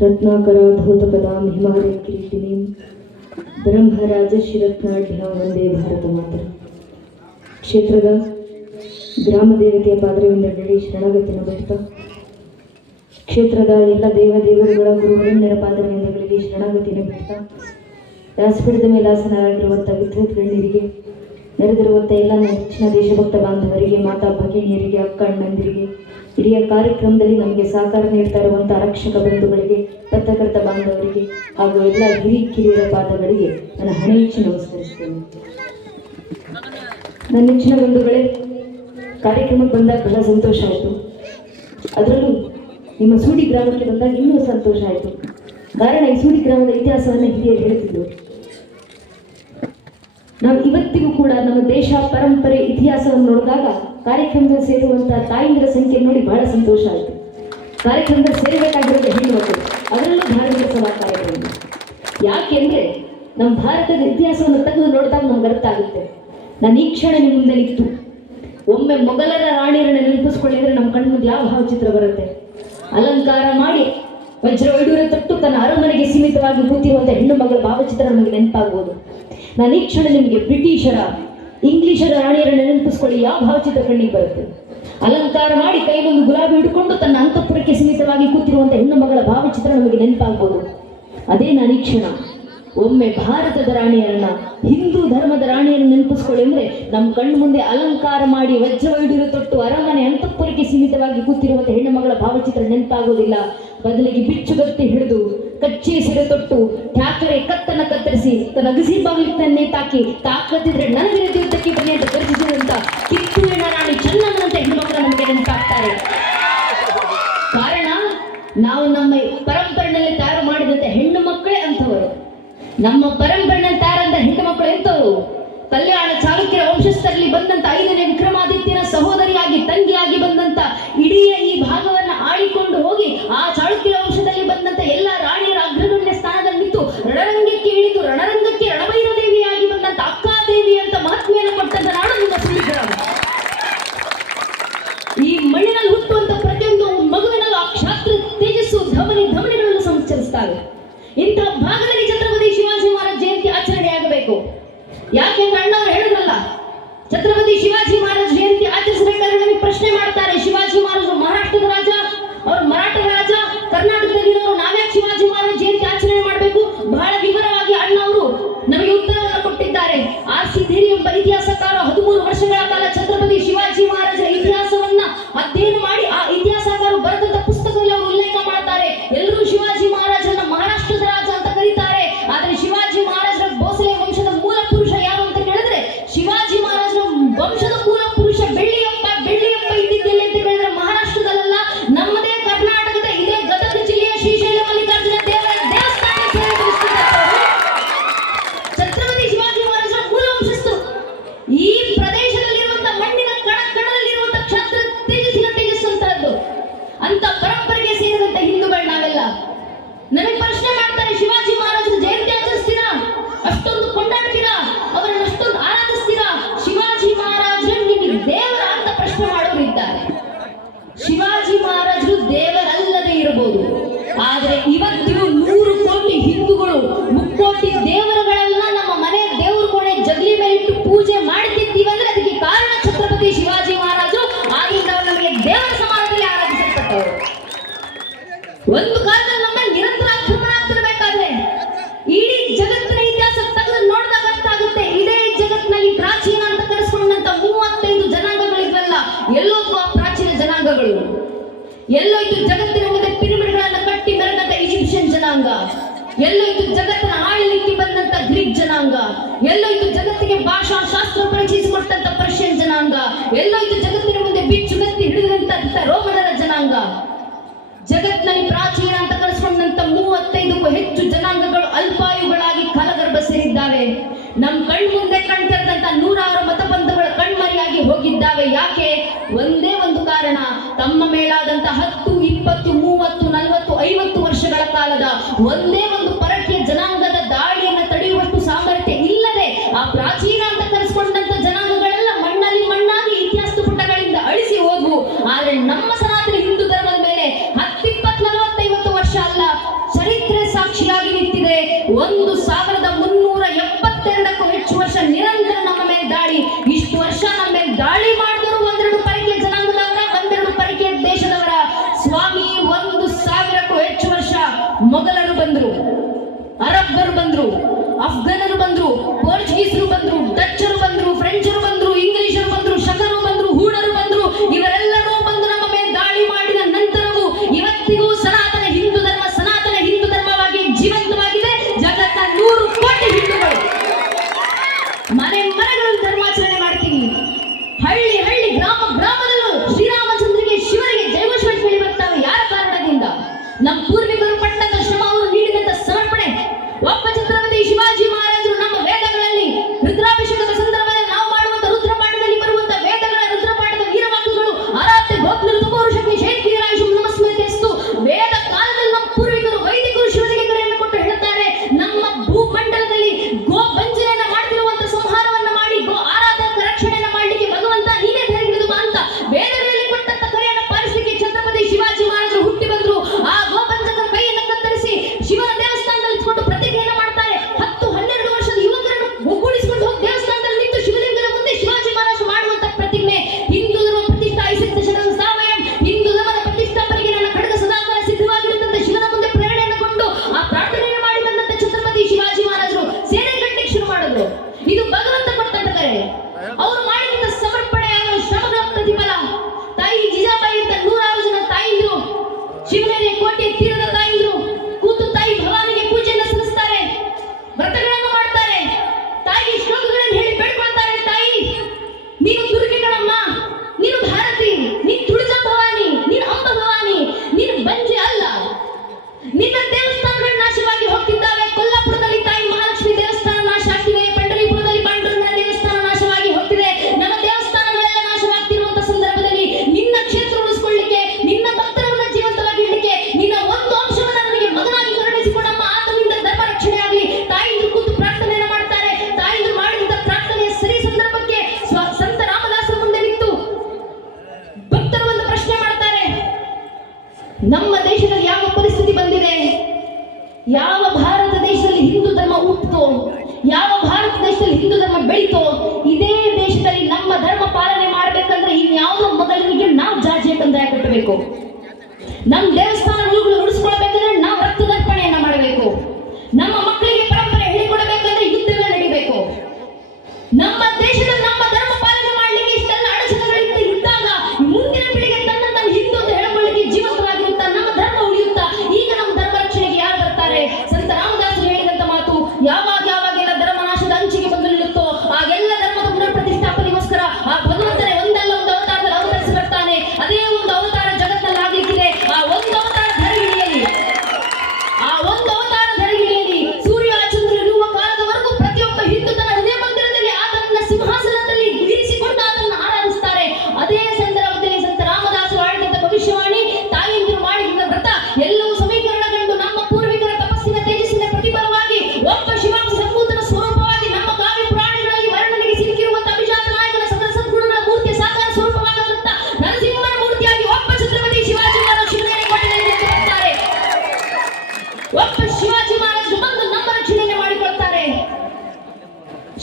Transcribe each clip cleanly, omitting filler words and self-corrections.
ರತ್ನಾಕರಾಧೋತಪದಾಂ ಹಿಮಾಲಯ ಕಿರೀಟಿನೀಂ ಬ್ರಹ್ಮರಾಜಶಿರತ್ನಾಢ್ಯಾಂ ವಂದೇ ಭಾರತ ಮಾತರ. ಕ್ಷೇತ್ರದ ಗ್ರಾಮ ದೇವತೆಯ ಪಾದರವಿಂದಗಳಲ್ಲಿ ಶರಣಾಗತಿಯನ್ನು ಬೇಡ್ತಾ, ಕ್ಷೇತ್ರದ ಎಲ್ಲ ದೇವದೇವರುಗಳ ಗುರುಗಣ್ಯರ ಪಾದರವಿಂದಗಳಿಗೆ ಶರಣಾಗತಿಯನ್ನು ಬೇಡ್ತಾ, ವ್ಯಾಸಪೀಠದ ಮೇಲೆ ಆಸನರಾಗಿರುವಂಥ ವಿದ್ಯುತ್ ಗಣ್ಯರಿಗೆ, ನೆರೆದಿರುವಂಥ ಎಲ್ಲ ನೆಚ್ಚಿನ ದೇಶಭಕ್ತ ಬಾಂಧವರಿಗೆ, ಮಾತಾ ಭಗಿನಿಯರಿಗೆ, ಅಕ್ಕ ಅಣ್ಣಂದಿರಿಗೆ, ಇಡೀ ಕಾರ್ಯಕ್ರಮದಲ್ಲಿ ನಮಗೆ ಸಹಕಾರ ನೀಡ್ತಾ ಇರುವಂಥ ಆರಕ್ಷಕ ಬಂಧುಗಳಿಗೆ, ಪತ್ರಕರ್ತ ಬಾಂಧವರಿಗೆ ಹಾಗೂ ಎಲ್ಲ ಕಿರಿಯರ ಪಾದಗಳಿಗೆ ನನ್ನ ಹಣೆ ಇಚ್ಚಿ ನಮಸ್ಕರಿಸ್ತೇನೆ. ನನ್ನ ನೆಚ್ಚಿನ ಬಂಧುಗಳೇ, ಕಾರ್ಯಕ್ರಮಕ್ಕೆ ಬಂದಾಗ ಬಹಳ ಸಂತೋಷ ಆಯಿತು. ಅದರಲ್ಲೂ ನಿಮ್ಮ ಸೂಡಿ ಗ್ರಾಮಕ್ಕೆ ಬಂದಾಗ ಇನ್ನೂ ಸಂತೋಷ ಆಯಿತು. ಕಾರಣ, ಈ ಸೂಡಿ ಗ್ರಾಮದ ಇತಿಹಾಸವನ್ನು ಹಿರಿಯರು ಹೇಳ್ತಿದ್ರು. ನಾವು ಇವತ್ತಿಗೂ ಕೂಡ ನಮ್ಮ ದೇಶ, ಪರಂಪರೆ, ಇತಿಹಾಸವನ್ನು ನೋಡಿದಾಗ ಕಾರ್ಯಕ್ರಮದಲ್ಲಿ ಸೇರುವಂಥ ತಾಯಿಂದರ ಸಂಖ್ಯೆ ನೋಡಿ ಬಹಳ ಸಂತೋಷ ಆಯಿತು. ಕಾರ್ಯಕ್ರಮದಲ್ಲಿ ಸೇರಬೇಕಾಗಿರೋದು ಹೆಣ್ಣು ಮಕ್ಕಳು, ಅದರಲ್ಲೂ ಧಾರ್ಮಿಕ ಸಭಾ ಕಾರ್ಯಕ್ರಮ. ಯಾಕೆಂದರೆ ನಮ್ಮ ಭಾರತದ ಇತಿಹಾಸವನ್ನು ತೆಗೆದು ನೋಡಿದಾಗ ನಮ್ಗೆ ಅರ್ಥ ಆಗುತ್ತೆ. ನಾನು ಈ ಕ್ಷಣ ನಿಮ್ಮ ಮುಂದೆ ನಿಂತು ಒಮ್ಮೆ ಮೊಘಲರ ರಾಣಿಯರನ್ನು ನೆನಪಿಸ್ಕೊಳ್ಳಿದ್ರೆ ನಮ್ಮ ಕಣ್ಣು ಯಾವ ಭಾವಚಿತ್ರ ಬರುತ್ತೆ? ಅಲಂಕಾರ ಮಾಡಿ ವಜ್ರ ವೈಡೂರ್ಯ ತೊಟ್ಟು ತನ್ನ ಅರಮನೆಗೆ ಸೀಮಿತವಾಗಿ ಕೂತಿರುವಂಥ ಹೆಣ್ಣು ಮಗಳ ಭಾವಚಿತ್ರ ನಮಗೆ ನೆನಪಾಗ್ಬೋದು. ನಾನು ಈ ಕ್ಷಣ ನಿಮಗೆ ಬ್ರಿಟಿಷರ, ಇಂಗ್ಲಿಷರ ರಾಣಿಯರನ್ನು ನೆನಪಿಸ್ಕೊಳ್ಳಿ, ಯಾವ ಭಾವಚಿತ್ರ ಕಣ್ಣಿಗೆ ಬರುತ್ತೆ? ಅಲಂಕಾರ ಮಾಡಿ ಕೈಗೊಂದು ಗುಲಾಬಿ ಹಿಡ್ಕೊಂಡು ತನ್ನ ಅಂತಃಪುರಕ್ಕೆ ಸೀಮಿತವಾಗಿ ಕೂತಿರುವಂಥ ಹೆಣ್ಣು ಮಗಳ ಭಾವಚಿತ್ರ ನಮಗೆ ನೆನಪಾಗ್ಬೋದು. ಅದೇ ನಾನು ಈ ಕ್ಷಣ ಒಮ್ಮೆ ಭಾರತದ ರಾಣಿಯರನ್ನ, ಹಿಂದೂ ಧರ್ಮದ ರಾಣಿಯನ್ನು ನೆನಪಿಸ್ಕೊಳ್ಳಿ ಅಂದರೆ ನಮ್ಮ ಕಣ್ಣು ಮುಂದೆ ಅಲಂಕಾರ ಮಾಡಿ ವಜ್ರ ವೈಡೂರ್ಯ ತೊಟ್ಟು ಅರಮನೆ ಅಂತಃಪುರಕ್ಕೆ ಸೀಮಿತವಾಗಿ ಕೂತಿರುವಂಥ ಹೆಣ್ಣು ಮಗಳ ಭಾವಚಿತ್ರ ನೆನಪಾಗೋದಿಲ್ಲ. ಬದಲಿಗೆ ಬಿಚ್ಚುಗತ್ತಿ ಹಿಡಿದು, ಕಚ್ಚೆ ಸೀರೆ ತೊಟ್ಟು, ಠಾಕರೆ ಕತ್ತನ್ನು ಕತ್ತರಿಸಿ, ತನ್ನ ಅಗಸಿ ಬಾಗಿಲನ್ನೇ ತಾಕಿ, ತಾಕತ್ತಿದ್ರೆ ನನಗೆ ಯುದ್ಧಕ್ಕೆ ಬನ್ನಿ ಅಂತ ಕರೆಸಿದಂತ ಕಿತ್ತೂರಿನ ರಾಣಿ ಚೆನ್ನಮ್ಮನಂತ ಹೆಣ್ಣು ಮಕ್ಕಳು ನಮಗೆ ನೆನಪಾಗ್ತಾರೆ. ಕಾರಣ, ನಾವು ನಮ್ಮ ಪರಂಪರೆಯಲ್ಲಿ ತಯಾರು ಮಾಡಿದಂಥ ಹೆಣ್ಣು ಮಕ್ಕಳೇ ಅಂಥವರು. ನಮ್ಮ ಪರಂಪರೆಯಲ್ಲಿ ತಯಾರಾದ ಹೆಣ್ಣು ಮಕ್ಕಳು ಎಂಥವರು? ಕಲ್ಯಾಣ ಚಾಲುಕ್ಯರ ವಂಶಸ್ಥರಲ್ಲಿ ಬಂದಂತ 5ನೇ ವಿಕ್ರಮಾದಿತ್ಯನ ಸಹೋದರಿಯಾಗಿ, ತಂಗಿಯಾಗಿ ಬಂದಂತ, ಇಡೀ ಈ ಭಾಗವನ್ನು ಆಳಿಕೊಂಡು ಹೋಗಿ ಆ ಚಾಲುಕ್ಯರ ವಂಶದಲ್ಲಿ ಬಂದಂತ ಎಲ್ಲ ರಾಣಿಯರ ಅಗ್ರಗಣ್ಯ ಸ್ಥಾನದಲ್ಲಿ ನಿಂತು ರಣರಂಗಕ್ಕೆ ಇಳಿದು ರಣರಂಗಕ್ಕೆ ರಣಭೈರದೇವಿಯಾಗಿ ಬಂದಂತ ಅಕ್ಕಾದೇವಿ ಅಂತ ಮಹಾತ್ಮೆಯನ್ನು ಕೊಟ್ಟಂತ ನಾಡು ನಿಮ್ಮ ಸುಳ್ಳಿ ಗ್ರಾಮ. ಈ ಮಣ್ಣಿನಲ್ಲಿ ಹುಟ್ಟುವಂತ ಪ್ರತಿಯೊಂದು ಮಗುವಿನಲ್ಲೂ ಆ ಕ್ಷಾತ್ರ ತೇಜಸ್ಸು ಧಮನಿಗಳನ್ನು ಸಂಚರಿಸ್ತಾರೆ. ಇಂಥ ಭಾಗದಲ್ಲಿ ಛತ್ರಪತಿ ಶಿವಾಜಿ ಮಹಾರಾಜ್ ಜಯಂತಿ ಆಚರಣೆಯಾಗಬೇಕು. ಯಾಕೆಂದ್ರೆ ಅಣ್ಣವರು ಹೇಳಿದ್ರಲ್ಲ, ಛತ್ರಪತಿ ಶಿವಾಜಿ ಮಹಾರಾಜ್ ಜಯಂತಿ ಆಚರಿಸಬೇಕಾದ್ರೆ ನಮಗೆ ಪ್ರಶ್ನೆ ಮಾಡ್ತಾರೆ, ಶಿವಾಜಿ ಮಹಾರಾಜರು ಮಹಾರಾಷ್ಟ್ರದ ರಾಜ, ಅವರು ಮರಾಠ ರಾಜ, ಕರ್ನಾಟಕದಲ್ಲಿರೋರು ನಾವ್ಯಾಕೆ ಶಿವಾಜಿ ಮಹಾರಾಜ್ ಜಯಂತಿ ಆಚರಣೆ ಮಾಡಬೇಕು? ಬಹಳ ವಿವರವಾಗಿ ಅಣ್ಣವರು ನಮಗೆ ಉತ್ತರವನ್ನು ಕೊಟ್ಟಿದ್ದಾರೆ. ಆರ್ ಸಿ ಧೀರಿ ಎಂಬ ಇತಿಹಾಸಕಾರ 13 ವರ್ಷಗಳ ಕಾಲ ಛತ್ರಪತಿ ಶಿವಾಜಿ ಮಹಾರಾಜರ ಇತಿಹಾಸವನ್ನ ಅಧ್ಯಯನ ಮಾಡಿ ಆ ಇತಿಹಾಸಕಾರರು ಬರೆದಂತ ಪುಸ್ತಕದಲ್ಲಿ ಅವರು ಉಲ್ಲೇಖ ಮಾಡ್ತಾರೆ. ಎಲ್ಲರೂ ಶಿವಾಜಿ ಮಹಾರಾಜರನ್ನ ಮಹಾರಾಷ್ಟ್ರದ ರಾಜ ಅಂತ ಕರೀತಾರೆ. ಆದರೆ ಶಿವಾಜಿ ಮಹಾರಾಜರ ಭೋಸಲೆ ವಂಶದ ಮೂಲ ಪುರುಷ ಯಾರು ಅಂತ ಕೇಳಿದ್ರೆ, ಶಿವಾಜಿ ಮಹಾರಾಜರ ವಂಶದ ಮೂಲ ಪುರುಷ ಬೆಳ್ಳಿಯಪ್ಪ ಇದ್ದಿದ್ದೆಲ್ಲಿ ಅಂತ ಕೇಳಿದ್ರೆ ಮಹಾರಾಷ್ಟ್ರದಲ್ಲ, ನಮ್ಮದೇ ಕರ್ನಾಟಕದ ಇದೇ ಗದಗ ಜಿಲ್ಲೆಯ ಶ್ರೀಶೈಲ ಮಲ್ಲಿಕಾರ್ಜುನ ದೇವರ ದೇವಸ್ಥಾನ ಛತ್ರಪತಿ ಶಿವಾಜಿ ಮಹಾರಾಜರ ಮೂಲ ವಂಶಸ್ಥರು. ಈ ಪ್ರದೇಶದಲ್ಲಿರುವಂತಹ ಮಣ್ಣಿನ ಕಣದಲ್ಲಿರುವಂತಹ ಕ್ಷಾತ್ರ ತೇಜಸ್ಸಂತಹದ್ದು. ಅಂತ ಪರಂಪರೆಗೆ ಸೇರಿದಂತ ಹಿಂದೂಗಳು ನಾವೆಲ್ಲ. ನನಗೆ ಪ್ರಶ್ನೆ ಮಾಡ್ತಾರೆ, ಶಿವಾಜಿ ಮಹಾರಾಜರ ಜಯಂತಿ ಆಚರಿಸ್ತೀರಾ? ಅಷ್ಟೊಂದು ಕೊಂಡಾಡ್ತೀರಾ? ಅವರನ್ನು ಅಷ್ಟೊಂದು ಆರಾಧಿಸ್ತೀರಾ? ಶಿವಾಜಿ ಮಹಾರಾಜರು ನಿಮಗೆ ದೇವರ ಅಂತ ಪ್ರಶ್ನೆ ಮಾಡೋರು ಇದ್ದಾರೆ. ಶಿವಾಜಿ ಮಹಾರಾಜರು ದೇವರಲ್ಲದೆ ಇರಬಹುದು, ಆದರೆ ಇವತ್ತಿಗೂ 100 ಕೋಟಿ ಹಿಂದೂಗಳು ಮುಕ್ಕೋಟಿ ದೇವರುಗಳನ್ನ ನಮ್ಮ ಮನೆ ದೇವ್ರ ಕೋಣೆ ಜಗಲಿ ಮೇಲೆ ಇಟ್ಟು ಪೂಜೆ ಮಾಡ್ತಿದ್ದೀವಿ ಅಂದ್ರೆ ಅದಕ್ಕೆ ಕಾರಣ ಛತ್ರಪತಿ ಶಿವಾಜಿ ಮಹಾರಾಜರು. ಆಗಿಂದ ನಮಗೆ ದೇವರ ಸಮಾನದಲ್ಲಿ ಆರಾಧಿಸಲ್ಪಟ್ಟವರು. ಒಂದು ಕಾಲದಲ್ಲಿ ನಮ್ಮ ನಿರಂತರ ಆಕ್ರಮಣ ಆಗ್ತಿರ್ಬೇಕಾದ್ರೆ ಇಡೀ ಜಗತ್ತಿನ ಇತಿಹಾಸ ತೆಗೆದು ನೋಡಿದಾಗ ಗೊತ್ತಾಗುತ್ತೆ, ಇದೇ ಜಗತ್ತಿನಲ್ಲಿ ಪ್ರಾಚೀನ ಅಂತ ಕರೆಸ್ಕೊಂಡಂತ 35 ಜನಾಂಗಗಳಿದ್ವಲ್ಲ, ಎಲ್ಲೋದ್ವು ಆ ಪ್ರಾಚೀನ ಜನಾಂಗಗಳು? ಎಲ್ಲೋಯ್ತು ಜಗತ್ತಿನ ಮುಂದೆ ಪಿರಮಿಡ್ಗಳನ್ನ ಕಟ್ಟಿ ಮೆರೆದಂತ ಈಜಿಪ್ಷಿಯನ್ ಜನಾಂಗ? ಎಲ್ಲೋಯ್ತು ಜಗತ್ತಿನ ಆಳ್ಲಿಕ್ಕೆ ಬಂದಂತ ಗ್ರೀಕ್ ಜನಾಂಗ? ಎಲ್ಲೋಯ್ತು ಜಗತ್ತಿಗೆ ಭಾಷಾ ಶಾಸ್ತ್ರ ಪರಿಚಯಿಸಿಕೊಟ್ಟಂತ ಪರ್ಷಿಯನ್ ಜನಾಂಗ? ಎಲ್ಲೋಯ್ತು ಜಗತ್ತಿನ ಮುಂದೆ ಬಿಚ್ಚುಗತ್ತಿ ಹಿಡಿದಂತ ರೋಮನರ ಜನಾಂಗ? ಜಗತ್ತಿನಲ್ಲಿ ಪ್ರಾಚೀನ ಅಂತ ಕರೆಸ್ಕೊಂಡಂತ 35ಕ್ಕೂ ಹೆಚ್ಚು ಜನಾಂಗಗಳು ಅಲ್ಪಾಯುಗಳಾಗಿ ಕಾಲಗರ್ಭ ಸೇರಿದ್ದಾವೆ. ನಮ್ಮ ಕಣ್ಮುಂದೆ ಕಾಣ್ತಿರದಂತ 106 ಮತಬಂಧಗಳು ಕಣ್ಮರಿಯಾಗಿ ಹೋಗಿದ್ದಾವೆ. ಯಾಕೆ? ಒಂದೇ ಒಂದು ಕಾರಣ, ತಮ್ಮ ಮೇಲಾದಂತ 10, 20, 30, 40, 50 ವರ್ಷಗಳ ಕಾಲದ ಒಂದೇ ಒಂದು ಪರಕೀಯ ಜನಾಂಗದ ದಾಳಿಯನ್ನು ತಡೆಯುವಷ್ಟು ಸಾಮರ್ಥ್ಯ ಇಲ್ಲದೆ ಆ ಪ್ರಾಚೀನ ಅಂತ ಕರೆಸ್ಕೊಂಡಂತ ಜನಾಂಗಗಳೆಲ್ಲ ಮಣ್ಣಲ್ಲಿ ಮಣ್ಣಾಗಿ ಇತಿಹಾಸ ಪುಟಗಳಿಂದ ಅಳಿಸಿ ಹೋದ್ವು. ಆದ್ರೆ ನಮ್ಮ ಸನಾತನ ಹಿಂದೂ ಧರ್ಮದ ಮೇಲೆ 10, 20, 40, 50 ವರ್ಷ ಅಲ್ಲ, ಮೊಘಲರು ಬಂದ್ರು, ಅರಬ್ಬರು ಬಂದ್ರು, ಅಫ್ಘನರು ಬಂದ್ರು, ಪೋರ್ಚುಗೀಸರು ಬಂದ್ರು, ಡಚ್ಚರು ಬಂದ್ರು, ಫ್ರೆಂಚರು ಬಂದ್ರು, ಇಂಗ್ಲಿಷರು ಬಂದ್ರು, ಶಕರು ಬಂದ್ರು, ಹೂಣರು ಬಂದ್ರು. ಇವರೆಲ್ಲರೂ ಬಂದು ನಮ್ಮ ಮೇಲೆ ದಾಳಿ ಮಾಡಿದ ನಂತರವೂ ಇವತ್ತಿಗೂ ಸನಾತನ ಹಿಂದೂ ಧರ್ಮವಾಗಿ ಜೀವಂತವಾಗಿದೆ. ಜಗತ್ತ 100 ಕೋಟಿ ಹಿಂದೂಗಳು ಮನೆಗಳಲ್ಲಿ ಧರ್ಮಾಚರಣೆ ಮಾಡ್ತೀವಿ. ಹಳ್ಳಿ ಗ್ರಾಮದಲ್ಲೂ ಶ್ರೀರಾಮಚಂದ್ರಿಗೆ, ಶಿವನಿಗೆ ಜೈವಶ್ವಟ್ ಹೇಳಿ ಬರ್ತಾವೆ. ಯಾರ ಕಾರಣದಿಂದ? ನಮ್ಮ ಪೂರ್ವಿಕರು ಪಟ್ಟದ ಶ್ರಮ, ಅವರು ನೀಡಿದಂತ ಸಮರ್ಪಣೆ. ಒಬ್ಬ ಛತ್ರಪತಿ ಶಿವಾಜಿ ಮಹಾರಾಜರು ನಮ್ಮ ವೇದಗಳಲ್ಲಿ ರುದ್ರಾಭಿಷೇಕದ ಸಂದರ್ಭದಲ್ಲಿ ನಾವು ಮಾಡುವಂತ ರುದ್ರಪಾಠದಲ್ಲಿ ಬರುವಂತ ವೇದಗಳ ರುದ್ರಪಾಠದ ವೀರವಾಕ್ಯಗಳು ಆರಾಧ್ಯ ಗೋಪ್ತರು ತುಮೋರುಷಕ್ತಿ ಶೇಖೀರಾಯುಷು ನಮಸ್ಮೃತಿಸ್ತು. ವೇದ ಕಾಲದಲ್ಲಿ ನಮ್ಮ ಪೂರ್ವಿಕರು ವೈದಿಕರು ಶಿವನಿಗೆ ಕರೆಯನ್ನು ಕೊಟ್ಟು ಹೇಳುತ್ತಾರೆ, ನಮ್ಮ ಭೂಮಂಡಲದಲ್ಲಿ ಗೋ ಬಂಜನೆಯನ್ನ ಮಾಡ್ತಿರುವಂತ ಸಂಹಾರವನ್ನ ಮಾಡಿ ಗೋ ಆರಾಧಕ ರಕ್ಷಣೆಯನ್ನ ಮಾಡಲಿಕ್ಕೆ ಭಗವಂತ ನೀನೇ ಧರೆ ಹಿಡಿದು ಬಾ ಅಂತ ವೇದಗಳಲ್ಲಿ ಕೊಟ್ಟಂತ ಕರೆಯನ್ನು ಪಾಲಿಸಲಿಕ್ಕೆ ಛತ್ರಪತಿ ಶಿವಾಜಿ ಮಹಾರಾಜರು ಹುಟ್ಟಿ ಬಂದ್ರು. ಆ ಗೋಪಂಚಕರ ಕೈಯನ್ನು ಕತ್ತರಿಸಿ ಶಿವನ ದೇವಸ್ಥಾನದಲ್ಲಿ ಇಟ್ಕೊಂಡು ಪ್ರತಿಜ್ಞೆಯನ್ನು ಮಾಡ್ತಾರೆ. 10-12 ವರ್ಷದ ಯುವಕರನ್ನು ಒಗ್ಗೂಡಿಸಿಕೊಂಡು ಹೋಗಿ ದೇವಸ್ಥಾನದಲ್ಲಿ ನಿಂತು ಶಿವಲಿಂಗದ ಮುಂದೆ ಶಿವಾಜಿ ಮಹಾರಾಜರು ಮಾಡುವಂತ ಪ್ರತಿಜ್ಞೆ, ಹಿಂದೂ ಧರ್ಮ ಪ್ರತಿಷ್ಠಾ ಐಸಿಕ್ತ ಶರಣ ಸಾವಯಂ, ಹಿಂದೂ ಧರ್ಮದ ಪ್ರತಿಷ್ಠಾಪನೆಗೆ ನನ್ನ ಖಡ್ಗ ಸದಾಕಾಲ ಸಿದ್ಧವಾಗಿರುತ್ತಂತೆ ಶಿವನ ಮುಂದೆ ಪ್ರೇರಣೆಯನ್ನು ಕೊಂಡು ಆ ಪ್ರಾರ್ಥನೆಯನ್ನು ಮಾಡಿ ಬಂದಂತ ಛತ್ರಪತಿ ಶಿವಾಜಿ ಮಹಾರಾಜರು ಸೇನೆ ಕಟ್ಟಲಿಕ್ಕೆ ಶುರು ಮಾಡಿದ್ರು. ಇದು ಭಗವಂತ ಕೊಟ್ಟಂತ ಕರೆ. ಅವರು ಮಾಡಿದಂತ ಸಮರ್ಪಣೆ, ಅವರ ಶ್ರಮದ ಪ್ರತಿಫಲ. ತಾಯಿ ಜಿಜಾಬಾಯಿ ಅಂತ 106 ಜನ ತಾಯಿದ್ರು, ಶಿವನೆಲೆ ಕೋಟೆ ತೀರದ ತಾಯಿದ್ರು, ಕೂತು ತಾಯಿ ಭವಾನಿಗೆ ಪೂಜೆಯನ್ನು ಸಲ್ಲಿಸ್ತಾರೆ, ವ್ರತಗಳನ್ನು ಮಾಡ್ತಾರೆ, ತಾಯಿಗೆ ಶ್ಲೋಕಗಳನ್ನು ಹೇಳಿ ಬೇಡ್ಕೊಳ್ತಾರೆ. ತಾಯಿ, ನೀನು ದುರ್ಗೆ ಕಣಮ್ಮ, ನೀನು ಭಾರತಿ, ನೀನು ತುಳಜ ಭವಾನಿ, ನೀನು ಅಂಬ ಭವಾನಿ, ನೀನು ಬಂಜೆ ಅಲ್ಲ. ನಿನ್ನ ದೇವಸ್ಥಾನಗಳು ನಾಶವಾಗಿ ಹೋಗ್ತಿದ್ದಾವೆ. ಕೊಲ್ಲಾಪುರದಲ್ಲಿ ತಾಯಿ ಮಹಾಲಕ್ಷ್ಮಿ ದೇವಸ್ಥಾನ ನಾಶ ಆಗ್ತಿದೆ, ಪಂಡರಿಪುರದಲ್ಲಿ ಪಾಂಡುರಂಗನ ದೇವಸ್ಥಾನ ನಾಶವಾಗಿ ಹೋಗ್ತಿದೆ. ನಮ್ಮ ದೇವಸ್ಥಾನಗಳೆಲ್ಲ ನಾಶವಾಗ್ತಿರುವಂತ ಸಂದರ್ಭದಲ್ಲಿ ನಿನ್ನ ಕ್ಷೇತ್ರ ಉಳಿಸ್ಕೊಳ್ಳಿಕ್ಕೆ, ನಿನ್ನ ಭಕ್ತರನ್ನ ಜೀವಂತವಾಗಿ ಇಡಲಿಕ್ಕೆ ನಿನ್ನ ಒಂದು ಅಂಶವನ್ನ ನನಗೆ ಮಗನಾಗಿ ಕರುಣಿಸಿಕೊಡಮ್ಮ, ಆತನಿಂದ ಧರ್ಮ ರಕ್ಷಣೆ ಆಗಲಿ. ತಾಯಿಗಳು ಕೂತು ಪ್ರಾರ್ಥನೆಯನ್ನು ಮಾಡ್ತಾರೆ. ತಾಯಿಗಳು ಮಾಡಿದ ಪ್ರಾರ್ಥನೆಯ ಸರಿ ಸಂದರ್ಭಕ್ಕೆ ಸಂತ ರಾಮದಾಸರ ಮುಂದೆ ನಿಂತು ಭಕ್ತರು ಒಂದು ಪ್ರಶ್ನೆ ಮಾಡ್ತಾರೆ. ನಮ್ಮ ದೇಶದಲ್ಲಿ ಯಾವ ಪರಿಸ್ಥಿತಿ ಬಂದಿದೆ? ಯಾವ ಭಾರತ ದೇಶದಲ್ಲಿ ಹಿಂದೂ ಧರ್ಮ ಹುಟ್ಟಿತೋ, ಯಾವ ಭಾರತ ದೇಶದಲ್ಲಿ ಹಿಂದೂ ಧರ್ಮ ಬೆಳೀತೋ, ಇದೇ ದೇಶದಲ್ಲಿ ನಮ್ಮ ಧರ್ಮ ಪಾಲನೆ ಮಾಡ್ಬೇಕಂದ್ರೆ ಇನ್ಯಾವುದೋ ಮೊದಲಿಗೆ ನಾವು ಜಾಜಿಯ ಕಂದಾಯ ಕಟ್ಟಬೇಕು. ನಮ್ಮ ದೇವಸ್ಥಾನಗಳು ಉಳಿಸ್ಕೊಳ್ಬೇಕಂದ್ರೆ ನಾವು ರಕ್ತದರ್ಪಣೆಯನ್ನ ಮಾಡಬೇಕು. ನಮ್ಮ ಮಕ್ಕಳಿಗೆ ಪರಂಪರೆ ಹೇಳಿಕೊಡಬೇಕಂದ್ರೆ ಯುದ್ಧಗಳು ನಡಿಬೇಕು. ನಮ್ಮ ದೇಶದಲ್ಲಿ ನಮ್ಮ ಧರ್ಮ ಪಾಲನೆ ಮಾಡಲಿಕ್ಕೆ ಇಷ್ಟೆಲ್ಲ ಅಡಚಣೆಗಳು ಇದ್ದಾಗ ಮುಂದಿನ ಪೀಳಿಗೆ ತನ್ನ ಹಿಂದೂ ಅಂತ ಹೇಳಿಕೊಳ್ಳಿಕ್ಕೆ ಜೀವಂತವಾಗಿರುತ್ತಾ, ನಮ್ಮ ಧರ್ಮ ಉಳಿಯುತ್ತಾ? ಈಗ ನಮ್ಮ ಧರ್ಮ ರಕ್ಷಣೆಗೆ ಯಾರು ಬರ್ತಾರೆ? ಸಂತ ರಾಮದಾಸರು ಹೇಳಿದಂತ ಮಾತು, ಯಾವಾಗೆಲ್ಲ ಧರ್ಮನಾಶದ ಅಂಚಿಗೆ ಬಂದು ನಿಲ್ಲುತ್ತೋ ಆಗೆಲ್ಲ ಧರ್ಮದ ಪುನರ್ ಪ್ರತಿಷ್ಠಾಪನೆಗೋಸ್ಕರ ಆ ಭಗವಂತನೇ ಒಂದಲ್ಲ ಒಂದು ಅವತಾರದಲ್ಲಿ ಅವತರಿಸಿ ಬರ್ತಾನೆ. ಅದೇ ಒಂದು ಅವತಾರ ಜಗತ್ತಲ್ಲಿ ಆಗ್ಲಿಕ್ಕಿದೆ. ಆ ಒಂದು ಅವತಾರ ಧರೆಗಿಳಿಯಲಿ, ಆ ಒಂದು ಅವತಾರ ಧರೆಗಿಳಿಯಲಿ. ಸೂರ್ಯ ಚಂದ್ರರು ಇರುವ ಕಾಲದವರೆಗೂ ಪ್ರತಿಯೊಬ್ಬ ಹಿಂದೂ ತನ್ನ ಹೃದಯ ಮಂದಿರದಲ್ಲಿ ಆತನ ಸಿಂಹಾಸನದಲ್ಲಿ ಇರಿಸಿಕೊಂಡು ಆತನ್ನು ಆರಾಧಿಸ್ತಾರೆ. ಅದೇ ಸಂದರ್ಭದಲ್ಲಿ ಸಂತ ರಾಮದಾಸರು ಆಡಿದಂತ ಭವಿಷ್ಯವಾಣಿ, ತಾಯಿಯಂದಿರು ಮಾಡಿದ ವ್ರತ ಎಲ್ಲವೂ ಸಮೀಕರಣಗೊಂಡು ನಮ್ಮ ಪೂರ್ವಿಕರ ತಪಸ್ಸಿನ ತೇಜಸ್ಸಿನ ಪ್ರತಿಫಲವಾಗಿ ಒಬ್ಬ ಶಿವಾಂಶ ಸಂಭೂತನ ಸ್ವರೂಪವಾಗಿ ನಮ್ಮ ಕಾವ್ಯ ಪುರಾಣಗಳಲ್ಲಿ ವರ್ಣನೆಗೆ ಸಿಲುಕಿರುವಂತ ಅಭಿಜಾತ ನಾಯಕನ ಸಕಲ ಸದ್ಗುಣಗಳ ಮೂರ್ತಿಯ ಸಾಕಾರ ಸ್ವರೂಪವಾದಂತ ನರಸಿಂಹನ ಮೂರ್ತಿಯಾಗಿ ಒಬ್ಬ ಛತ್ರಪತಿ ಶಿವಾಜಿ ಮಹಾರಾಜ ಶಿವನೇ ಕೋಟೆಯಲ್ಲಿ ಬರ್ತಾರೆ. ಒಬ್ಬ ಶಿವಾಜಿ ಮಹಾರಾಜರು ಬಂದು ನಮ್ಮ ರಕ್ಷಣೆಯನ್ನು ಮಾಡಿಕೊಳ್ತಾರೆ.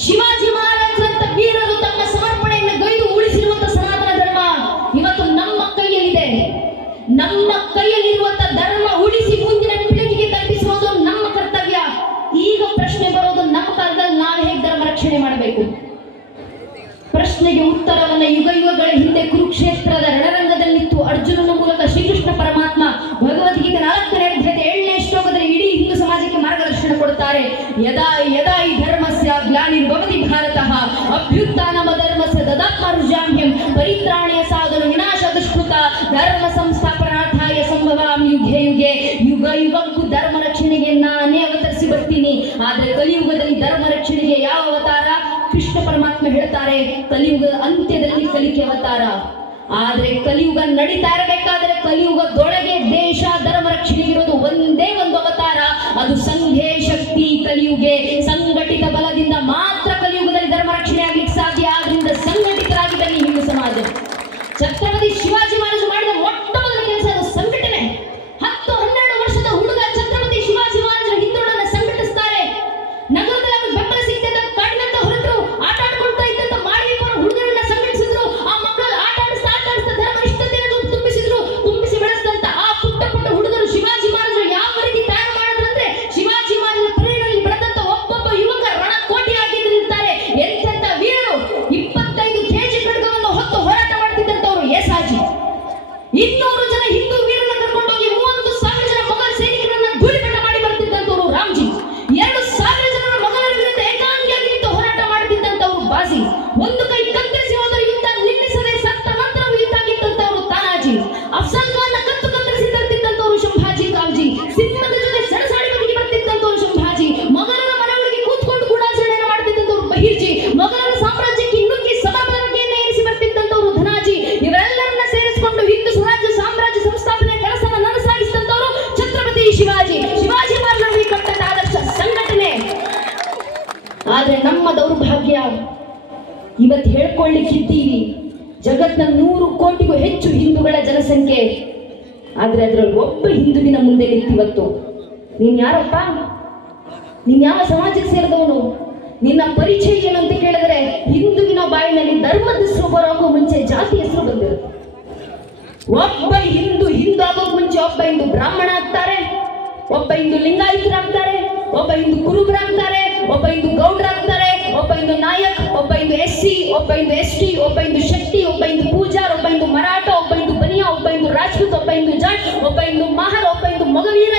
ಶಿವಾಜಿ ಮಹಾರಾಜರಂತ ವೀರರು ತಮ್ಮ ಸಮರ್ಪಣೆಯನ್ನು ಗೈದು ಉಳಿಸಿರುವಂತ ಸನಾತನ ಧರ್ಮ ಇವತ್ತು ನಮ್ಮ ಕೈಯಲ್ಲಿದೆ. ನಮ್ಮ ಕೈಯಲ್ಲಿರುವಂತ ಧರ್ಮ ಉಳಿಸಿ ಮುಂದಿನ ಪೀಳಿಗೆಗೆ ತಲುಪಿಸುವುದು ನಮ್ಮ ಕರ್ತವ್ಯ. ಈಗ ಪ್ರಶ್ನೆ ಬರೋದು, ನಮ್ಮ ಕಾಲದಲ್ಲಿ ನಾವು ಹೇಗೆ ಧರ್ಮ ರಕ್ಷಣೆ ಮಾಡಬೇಕು? ಪ್ರಶ್ನೆಗೆ ಉತ್ತರವನ್ನ ಯುಗಗಳ ಹಿಂದೆ ಕುರುಕ್ಷೇತ್ರದ ರಣರಂಗದಲ್ಲಿತ್ತು ಅರ್ಜುನನ ಮೂಲಕ ಶ್ರೀಕೃಷ್ಣ ಪರಮಾತ್ಮ ಭಗವದ್ಗೀತೆ 4ನೇ ಅಧ್ಯಾಯದ 7ನೇ ಶ್ಲೋಕದಲ್ಲಿ ಇಡೀ ಹಿಂದೂ ಸಮಾಜಕ್ಕೆ ಮಾರ್ಗದರ್ಶನ ಕೊಡುತ್ತಾರೆ. ಯದಾ ಯದಾ ಈ ಧರ್ಮಸ್ಯ ಗ್ಲಾನಿರ್ಭವತಿ ಭಾರತಃ ಅಭ್ಯುತ್ಥಾನಮ ಧರ್ಮಸ್ಯ ದದಾತ್ಮರುಜಾಮ್ಯಂ ಪರಿತ್ರಾಣಾಯ ಸಾಧನ ವಿನಾಶ ದುಷ್ಕೃತ ಧರ್ಮ ಸಂಸ್ಥಾಪನಾರ್ಥಾಯ ಸಂಭವಾಮಿ ಯುಗೆ ಯುಗೆ. ಯುಗ ಯುಗಕ್ಕೂ ಧರ್ಮ ರಕ್ಷಣೆಗೆ ನಾನೇ ಅವತರಿಸಿ ಬರ್ತೀನಿ. ಆದ್ರೆ ಕಲಿಯುಗದಲ್ಲಿ ಧರ್ಮ ರಕ್ಷಣೆಗೆ ಯಾವ ಅವತಾರ? ಕೃಷ್ಣ ಪರಮಾತ್ಮ ಹೇಳ್ತಾರೆ, ಕಲಿಯುಗದ ಅಂತ್ಯದಲ್ಲಿ ಕಲಿಕೆ ಅವತಾರ. ಆದ್ರೆ ಕಲಿಯುಗ ನಡೀತಾ ಇರಬೇಕಾದ್ರೆ ಕಲಿಯುಗದೊಳಗೆ ದೇಶ ಧರ್ಮ ರಕ್ಷಣೆಗಿರೋದು ಒಂದೇ ಒಂದು ಅವತಾರ, ಅದು ಸಂಘೇ ಶಕ್ತಿ ಕಲಿಯುಗೆ. ಸಂಘಟಿತ ಬಲದಿಂದ ಮಾತ್ರ ಕಲಿಯುಗದಲ್ಲಿ ಧರ್ಮ ರಕ್ಷಣೆ ಆಗ್ಲಿಕ್ಕೆ ಸಾಧ್ಯ. ಆದ್ರಿಂದ ಸಂಘಟಿತರಾಗಿ ಬನ್ನಿ ಹಿಂದೂ ಸಮಾಜ. ಛತ್ರಪತಿ ಶಿವಾಜಿ ಮಹಾರಾಜರು ಮಾಡಿದ ಮೊಟ್ಟ ಮೊದಲ ಕೆಲಸ ಅದು ಸಂಘಟನೆ. 10-12 ವರ್ಷದ ಹುಡುಗ ಛತ್ರಪತಿ ಶಿವಾಜಿ ಮಹಾರಾಜರು ಹಿಂದೂಗಳನ್ನ ಸಂಘಟಿಸ್ತಾರೆ. ನಗರದಲ್ಲಿ ಅವ್ರಿಗೆ ಬೆಂಬಲ ಸಿಗ್ತದೆ ಕಾಡಿನಂತ ಹೊರಟರು, ಆಟ ಆಡ್ಕೊಳ್ತಾ ಇದ್ದಂತ ಮಾಳವಿಕರ ಹುಡುಗರನ್ನ ಸಂಘಟಿಸಿದ್ರು. ಆ ಮಕ್ಕಳಲ್ಲಿ ಆಟ ಆಡಿಸ್ತಾ ಧರ್ಮನಿಷ್ಠತೆಯನ್ನು ತುಂಬಿಸಿ ಬೆಳೆಸಿದಂತ ಆ ಪುಟ್ಟ ಹುಡುಗರು ಶಿವಾಜಿ ಮಹಾರಾಜರು ಯಾವ ರೀತಿ ತಯಾರು ಆದ್ರೆ ನಮ್ಮ ದೌರ್ಭಾಗ್ಯ, ಇವತ್ತು ಹೇಳ್ಕೊಳ್ಳಿಕ್ಕಿದ್ದೀವಿ ಜಗತ್ತಿನ 100 ಕೋಟಿಗೂ ಹೆಚ್ಚು ಹಿಂದೂಗಳ ಜನಸಂಖ್ಯೆ. ಆದ್ರೆ ಅದರಲ್ಲಿ ಒಬ್ಬ ಹಿಂದುವಿನ ಮುಂದೆ ನಿಂತಿವತ್ತು ನೀನ್ ಯಾರಪ್ಪ, ನೀನ್ ಯಾವ ಸಮಾಜಕ್ಕೆ ಸೇರಿದವನು, ನಿನ್ನ ಪರಿಚಯ ಏನು ಅಂತ ಕೇಳಿದ್ರೆ ಹಿಂದುವಿನ ಬಾಯಿನಲ್ಲಿ ಧರ್ಮದ ಹೆಸರು ಬರೋಕ್ಕೂ ಮುಂಚೆ ಜಾತಿ ಹೆಸರು ಬಂದಿರುತ್ತೆ. ಒಬ್ಬ ಹಿಂದೂ ಆಗೋಕ್ ಮುಂಚೆ ಒಬ್ಬ ಹಿಂದೂ ಬ್ರಾಹ್ಮಣ ಆಗ್ತಾರೆ, ಒಬ್ಬ ಹಿಂದೂ ಲಿಂಗಾಯತರಾಗ್ತಾರೆ, ಒಬ್ಬ ಹಿಂದೂ ಕುರುಬರಾಗ್ತಾರೆ, ಒಬ್ಬ ಹಿಂದೂ ಗೌಡ್ರಾಗ್ತಾರೆ, ಒಬ್ಬ ಹಿಂದೂ ನಾಯಕ್, ಒಬ್ಬ ಹಿಂದೂ SC, ಒಬ್ಬ ಹಿಂದೂ ST, ಒಬ್ಬ ಹಿಂದೂ ಶೆಟ್ಟಿ, ಒಬ್ಬ ಹಿಂದೂ ಪೂಜಾರ್, ಒಬ್ಬ ಹಿಂದೂ ಮರಾಠ, ಒಬ್ಬ ಹಿಂದೂ ಬನಿಯಾ, ಒಬ್ಬ ಹಿಂದೂ ರಾಜಪೂತ್, ಒಬ್ಬ ಹಿಂದೂ ಜಾಟ್, ಒಬ್ಬ ಹಿಂದೂ ಮಹರ್, ಒಬ್ಬ ಹಿಂದೂ ಮಗವೀರ.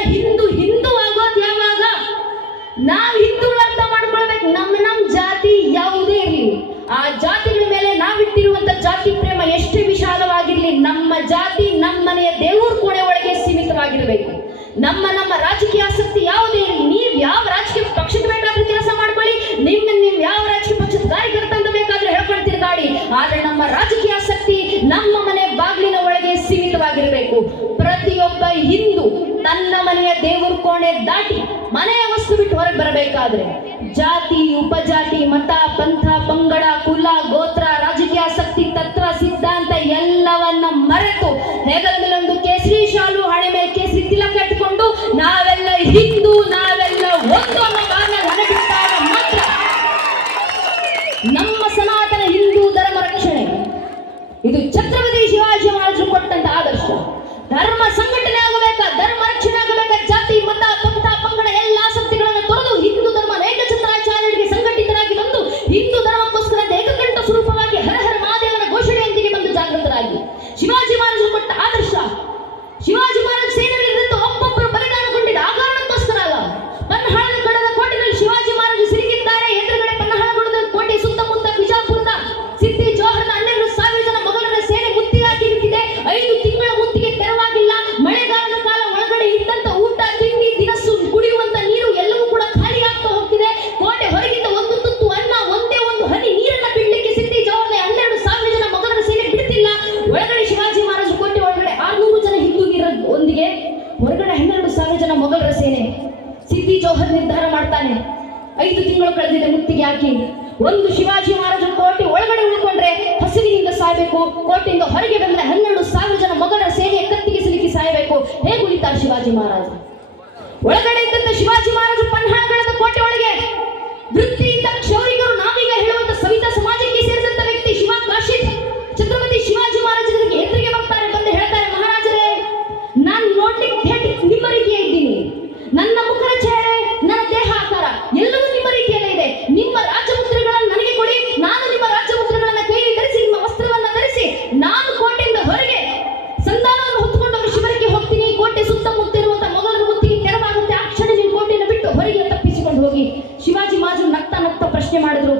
ಹಿಂದೂ ಆಗೋದು ಯಾವಾಗ? ನಾವು ಹಿಂದೂಗಳು ಅರ್ಥ ಮಾಡ್ಕೊಳ್ಬೇಕು, ನಮ್ಮ ಜಾತಿ ಯಾವುದೇ ಇರಲಿ, ಆ ಜಾತಿಗಳ ಮೇಲೆ ನಾವಿಟ್ಟಿರುವಂತ ಜಾತಿ ಪ್ರೇಮ ಎಷ್ಟೇ ವಿಶಾಲವಾಗಿರ್ಲಿ, ನಮ್ಮ ಜಾತಿ ನಮ್ಮ ಮನೆಯ ದೇವ್ರ ಕೋಣೆ ಒಳಗೆ ಸೀಮಿತವಾಗಿರಬೇಕು. ನಮ್ಮ ರಾಜಕೀಯ ಆಸಕ್ತಿ ಯಾವುದೇ ಇರಲಿ, ನೀವು ಯಾವ ರಾಜಕೀಯ ಪಕ್ಷದ ಬೇಕಾದ್ರೂ ಕೆಲಸ ಮಾಡ್ಕೊಳ್ಳಿ, ನೀವು ಯಾವ ರಾಜಕೀಯ ಪಕ್ಷದ ಕಾರ್ಯಕರ್ತ ಅಂತ ಬೇಕಾದ್ರೂ ಹೇಳ್ಕೊಳ್ತೀರಿ ಗಾಡಿ, ಆದ್ರೆ ನಮ್ಮ ರಾಜಕೀಯ ಆಸಕ್ತಿ ನಮ್ಮ ಮನೆ ಬಾಗಿಲಿನ ಒಳಗೆ ಸೀಮಿತವಾಗಿರಬೇಕು. ಪ್ರತಿಯೊಬ್ಬ ಹಿಂದೂ ತನ್ನ ಮನೆಯ ದೇವ್ರ ಕೋಣೆ ದಾಟಿ ಮನೆಯ ವಸ್ತು ಬಿಟ್ಟು ಹೊರಗೆ ಬರಬೇಕಾದ್ರೆ ಜಾತಿ, ಉಪಜಾತಿ, ಮತ, ಪಂಥ, ಪಂಗಡ, ಕುಲ, ಗೋತ್ರ, ರಾಜಕೀಯ ಆಸಕ್ತಿ, ತತ್ವ, ಸಿದ್ಧಾಂತ ಎಲ್ಲವನ್ನ ಮರೆತು ಹೆಗಲ ಮೇಲೊಂದು ಕೇಸರಿ ಶಾಲು, ಹಣೆ ಮೇಲೆ ಕೇಸರಿ ತಿಲಕ ಇಟ್ಕೊಂಡು ನಾವೆಲ್ಲ ಹಿಂದೂ, ನಾವೆಲ್ಲ ಒಂದು ಅನ್ನೋ ಕಾರಣ ನನಗಿಟ್ಟಾಗ ಮಾತ್ರ ನಮ್ಮ ಸನಾತನ ಹಿಂದೂ ಧರ್ಮ ರಕ್ಷಣೆ. ಇದು ಛತ್ರಪತಿ ಶಿವಾಜಿ ಮಹಾರಾಜರು ಕೊಟ್ಟಂತ ಆದರ್ಶ. ಧರ್ಮ ಸಂಘಟನೆ ಆಗಬೇಕಾ, ಧರ್ಮ ರಕ್ಷಣೆ ಆಗಬೇಕಾ, ಜಾತಿ, ಮತ, ಪಂಥ, ಪಂಗಡ ಎಲ್ಲ ಆಸಕ್ತಿಗಳನ್ನು ತೊರೆದು ಹಿಂದೂ ಧರ್ಮ ಏಕಛತ್ರಾಚಾರ್ಯರಿಗೆ ಸಂಘಟಿತರಾಗಿ ಬಂದು ಹಿಂದೂ ಧರ್ಮಕ್ಕೋಸ್ಕರ ಏಕಕಂಠ ಸ್ವರೂಪವಾಗಿ ಹರ ಹರ ಮಹಾದೇವನ ಘೋಷಣೆಯೊಂದಿಗೆ ಬಂದು ಜಾಗೃತರಾಗಿ ಶಿವಾಜಿ ಮಹಾರಾಜರು ಕೊಟ್ಟ ಆದರ್ಶ. ಶಿವಾಜಿ ಮಹಾರಾಜ ಸೇನೆಯಲ್ಲಿದ್ದ ಒಬ್ಬೊಬ್ಬರು ಬಲಿದಾನಗೊಂಡಿದ್ದ ಆ ಕಾರಣಕ್ಕೋಸ್ಕರ ಅಲ್ಲ. ಪನ್ನಹಾಳಗಡದ ಕೋಟೆಯಲ್ಲಿ ಶಿವಾಜಿ ಮಹಾರಾಜರು ಸಿಲುಕಿದ್ದಾರೆ. ಎದುರುಗಡೆ ಪನ್ನಹಾಳಗಡದ ಕೋಟೆ ಸುತ್ತಮುತ್ತ ಬಿಜಾಪುರದ ಸಿದ್ದಿ ಜೋಹರ್ನ 12,000 ಜನ ಮೊಘಲರ ಸೇನೆ ಮುತ್ತಿಗೆ ಹಾಕಿ ನಿಂತಿದೆ. 5 ತಿಂಗಳ ಮುತ್ತಿಗೆ ತೆರವಾಗಿಲ್ಲ. ಮಳೆಗಾಲದ ಕಾಲ ಒಳಗಡೆ ಇದ್ದಂತ ಊಟ, ತಿಂಡಿ, ದಿನಸು, ಕುಡಿಯುವಂತ ನೀರು ಎಲ್ಲವೂ ಕೂಡ ಖಾಲಿ ಆಗ್ತಾ ಹೋಗ್ತಿದೆ. ಕೋಟೆ ಹೊರಗಿದ್ದ ಒಂದು ತುತ್ತು ಅನ್ನ, ಒಂದೇ ಒಂದು ಹನಿ ನೀರನ್ನ ಬಿಡ್ಲಿಕ್ಕೆ ಸಿದ್ದಿ ಜೋಹರ್ನ 12,000 ಜನ ಮೊಘಲರ ಸೇನೆ ಬಿಡ್ತಿಲ್ಲ. ಒಳಗಡೆ ಶಿವಾಜಿ ಮಹಾರಾಜ ಕೋಟೆ ಒಳಗಡೆ 600 ಜನ ಹಿಂದೂ ಒಂದಿಗೆ, ಹೊರಗಡೆ 12,000 ಜನ ಮೊಘಲರ ಸೇನೆ. ಸಿದ್ದಿ ಜೋಹರ್ ನಿರ್ಧಾರ ಮಾಡ್ತಾನೆ, 5 ತಿಂಗಳು ಕಳೆದಿದೆ ಮುತ್ತಿಗೆ ಹಾಕಿ, ಒಂದು ಶಿವಾಜಿ ಮಹಾರಾಜ ಕೋಟೆ ಒಳಗಡೆ ಉಳ್ಕೊಂಡ್ರೆ ಹಸಿವಿನಿಂದ ಸಾಯ್ಬೇಕು, ಕೋಟೆಯಿಂದ ಹೊರಗೆ ಬಂದ್ರೆ 12,000 ಜನ ಮೊಘಲರ ಸೇನೆ ಕತ್ತಿಗೆ ಸಿಲುಕಿ ಸಾಯಬೇಕು. ಹೇಗೆ ಉಳಿತಾರೆ ಶಿವಾಜಿ ಮಹಾರಾಜ? ಒಳಗಡೆ ಇದ್ದಂತ ಶಿವಾಜಿ ಮಹಾರಾಜ ಪನ್ಹಾಳಗಡದ ಕೋಟೆ ಒಳಗೆ ವೃತ್ತಿಯಿಂದ ಕ್ಷೌರಿಕರು, ನಾವೀಗ ಹೇಳುವಂತ ಸವಿತಾ ಸಮಾಜಕ್ಕೆ ಸೇರಿದಂತ ವ್ಯಕ್ತಿ ಶಿವ ಕಾಶಿದ್ ಛತ್ರಪತಿ ಶಿವಾಜಿ ಮಹಾರಾಜರಿಗೆ ಎದುರಿಗೆ ಬರ್ತಾರೆ. ಬಂದು ಹೇಳ್ತಾರೆ, ಮಹಾರಾಜರೇ, ನಾನು ನೋಡ್ಲಿಕ್ಕೆ ನಿಮ್ಮ ರೀತಿಯ ಇದ್ದೀನಿ, ನನ್ನ ಮುಖದ ಚೇಹರೆ, ನನ್ನ ದೇಹ ಆಕಾರ ಎಲ್ಲವೂ ನಿಮ್ಮ ರೀತಿಯಲ್ಲೇ ಇದೆ. ನಿಮ್ಮ ರಾಜಮುದ್ರೆಗಳನ್ನು ನನಗೆ ಕೊಡಿ, ನಾನು ನಿಮ್ಮ ರಾಜಮುದ್ರೆಗಳನ್ನ ಕೈಯಲ್ಲಿ ಧರಿಸಿ, ನಿಮ್ಮ ವಸ್ತ್ರವನ್ನ ಧರಿಸಿ ನಾನು ಕೋಟೆಯಿಂದ ಹೊರಗೆ ಸಂಧಾನವನ್ನು ಹೊತ್ತುಕೊಂಡು ಶಿಬಿರಕ್ಕೆ ಹೋಗ್ತೀನಿ. ಕೋಟೆ ಸುತ್ತಮುತ್ತ ಇರುವಂತಹ ಮೊಘಲರ ಮುತ್ತಿಗೆ ತೆರವಾಗುತ್ತೆ. ಆ ಕ್ಷಣ ನೀವು ಕೋಟೆಯನ್ನು ಬಿಟ್ಟು ಹೊರಗೆ ತಪ್ಪಿಸಿಕೊಂಡು ಹೋಗಿ. ಶಿವಾಜಿ ಮಹಾರಾಜರು ನಗ್ತಾ ಪ್ರಶ್ನೆ ಮಾಡಿದ್ರು,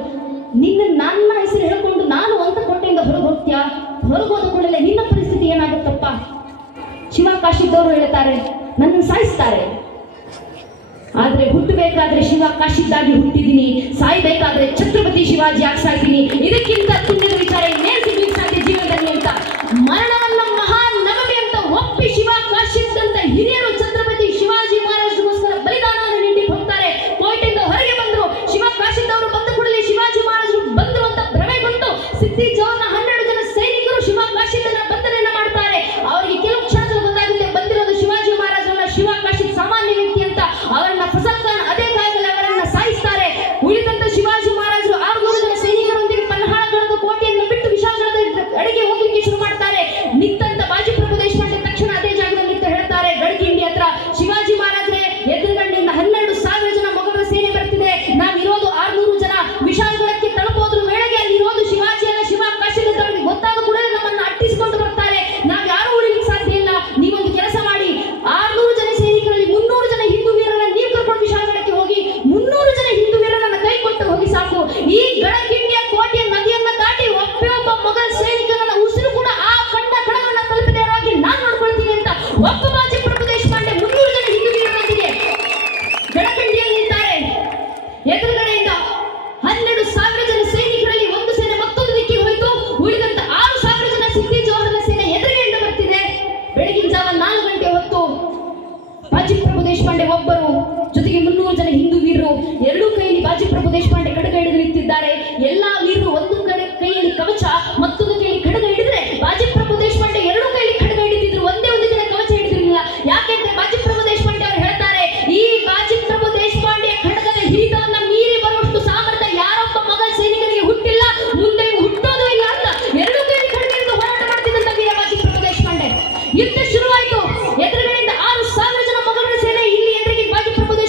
ನನ್ನ ಹೆಸರು ಹೇಳ್ಕೊಂಡು ನಾನು ಅಂತ ಕೋಟೆಯಿಂದ ಹೊರಗೆ ಹೋಗ್ತೀಯಾ? ಹೊರಗೆ ಹೋದ ಕೂಡಲೇ ನಿನ್ನ ಪರಿಸ್ಥಿತಿ ಏನಾಗುತ್ತಪ್ಪ? ಶಿವ ಕಾಶಿದ್ದವರು ಹೇಳ್ತಾರೆ, ನನ್ನನ್ನು ಸಾಯಿಸ್ತಾರೆ. ಆದ್ರೆ ಹುಟ್ಟಬೇಕಾದ್ರೆ ಶಿವ ಕಾಶಿದ್ದಾಗಿ ಹುಟ್ಟಿದ್ದೀನಿ, ಸಾಯ್ಬೇಕಾದ್ರೆ ಛತ್ರಪತಿ ಶಿವಾಜಿ ಆಗಿ ಸಾಯ್ತೀನಿ. ಇದಕ್ಕಿಂತ ಪುಣ್ಯದ ವಿಚಾರ ಇನ್ನೇನು ಸಿಗ್ಲಿಕ್ಕೆ ಸಾಧ್ಯ ಜೀವನದಲ್ಲಿ ಅಂತ ಮರಣವನ್ನ ಮಹಾನ್ ನಗಮೆ ಅಂತ ಒಪ್ಪಿ ಶಿವ ಕಾಶಿದ್ದಂತ ಹಿರಿಯರು ಛತ್ರಪತಿ ಶಿವಾಜಿ ಮಹಾರಾಜರಿಗೋಸ್ಕರ ಬಲಿದಾನವನ್ನು ನೀಡಲಿಕ್ಕೆ ಹೋಗ್ತಾರೆ. ಕೋಟೆಯಿಂದ ಹೊರಗೆ ಬಂದ್ರು. ಶಿವ ಕಾಶಿದ್ದವರು ಬಂದ ಕೂಡಲೇ ಶಿವಾಜಿ ಮಹಾರಾಜರು ಬಂದ್ರು ಅಂತ ಭ್ರಮೆಗೊಂಡು ಸಿದ್ದಿ ಜೋಹರ್ನ 12 ಜನ ಸೈನಿಕರು ಶಿವ ಕಾಶಿದ್ದನ್ನ ಬಂಧನೆಯನ್ನ ಮಾಡ್ತಾರೆ. ಅವರಿಗೆ ಕೆಲವು ಕ್ಷಣದಲ್ಲಿ ಗೊತ್ತಾಗುತ್ತೆ ಬಂದಿರೋದು ಶಿವಾಜಿ ಮಹಾರಾಜರನ್ನ, ಶಿವ ಕಾಶಿದ್ ಸಾಮಾನ್ಯ ವ್ಯಕ್ತಿ ಅಂತ. ಅವರನ್ನ ಫಸಲ್ ಖಾನ್ ಅದೇ ಕಾಲದಲ್ಲಿ ಅವರನ್ನ ಸಾಯಿಸ್ತಾರೆ. ಉಳಿದಂತ ಶಿವಾಜಿ ಮಹಾರಾಜರು 600 ಜನ ಸೈನಿಕರೊಂದಿಗೆ ಪನ್ಹಾಳಗಡದ ಕೋಟೆಯನ್ನು ಬಿಟ್ಟು ವಿಶಾಲಗಡದ ಅಡಿಗೆ ಹೋಗ್ಲಿಕ್ಕೆ ಶುರು ಮಾಡ್ತಾರೆ. ನಿಂತಂತ ಬಾಜಿ ಪ್ರಭು ದೇಶಪಾಂಡೆ ತಕ್ಷಣ ಅದೇ ಜಾಗದಲ್ಲಿ ನಿಂತು ಹೇಳ್ತಾರೆ, ಗಡ್ಕಿಂಡಿ ಹತ್ರ, ಶಿವಾಜಿ ಮಹಾರಾಜರೇ, ಎದುರುಗಡೆಯಿಂದ 12,000 ಜನ ಮೊಘಲರ ಸೇನೆ ಬರ್ತಿದೆ, ನಾವಿರೋದು 600 ಜನ. ವಿಶಾಲಗಡಕ್ಕೆ ತಲುಪೋದ್ರ ವೇಳೆಗೆ ಅಲ್ಲಿ ಇರೋದು ಶಿವಾಜಿ ಅಲ್ಲ, ಶಿವ ಕಾಶಿದ್ ಅಂತ ಅವರಿಗೆ ಗೊತ್ತಾದ ಕೂಡ ನಮ್ಮನ್ನ ಅಟ್ಟಿಸಿಕೊಂಡು ಬರ್ತಾರೆ. ನಾವ್ ಯಾರು ಉಳಿಲಿಕ್ಕೆ ಸಾಧ್ಯ ಇಲ್ಲ. ನೀವೊಂದು ಕೆಲಸ ಮಾಡಿ, 600 ಜನ ಸೈನಿಕರಲ್ಲಿ 300 ಜನ ಹಿಂದೂ ವೀರರನ್ನ ನೀವು ಕರ್ಕೊಂಡು ವಿಶಾಲಗಡಕ್ಕೆ ಹೋಗಿ, 300 ಜನ ಹಿಂದೂ ವೀರರನ್ನ ಕೈ ಕೊಟ್ಟು ಹೋಗಿ ಸಾಕು. ಈ ಗಡಕಿಂಡಿಯ ಕೋಟೆಯ ನದಿಯನ್ನ ದಾಟಿ ಒಬ್ಬ ಮೊಘಲ್ ಸೈನಿಕನ ಉಸಿರು ಕೂಡ ಆ ಕಂಡ ಕಣವನ್ನ ತಲುಪದೇ ಇರೋಗಿ ನಾನು ನೋಡ್ಕೊಳ್ತೀನಿ ಅಂತ ಒಬ್ಬ ಬಾಜಿ ಪ್ರಭು ದೇಶಪಾಂಡೆ 300 ಜನ ಹಿಂದೂ ವೀರರೊಂದಿಗೆ ಗಡಕಿಂಡಿಯಲ್ಲಿ ನಿಂತಾರೆ. ಎದುರುಗಡೆಯಿಂದ 12,000 ಜನ ಸೈನಿಕರಲ್ಲಿ ಒಂದು ಸೇನೆ ಮತ್ತೊಂದು ದಿಕ್ಕಿಗೆ ಹೋಯಿತು. ಉಳಿದಂತ 6,000 ಜನ ಸಿದ್ದಿ ಜೋಹರ್ನ ಸೇನೆ ಎದುರುಗಡೆಯಿಂದ ಬರ್ತಿದೆ. ಬೆಳಗಿನ ಜಾವ 4 ಗಂಟೆ ಹೊತ್ತು ಬಾಜಿ ಪ್ರಭು ದೇಶಪಾಂಡೆ ಒಬ್ಬರು, ಜೊತೆಗೆ 300 ಜನ ಹಿಂದೂ ವೀರರು, ಎರಡೂ ಕೈಯಲ್ಲಿ ಬಾಜಿ ಪ್ರಭು ದೇಶಪಾಂಡೆ ಕೊಟ್ಟಿದ್ದಾರೆ. ಎಲ್ಲಾ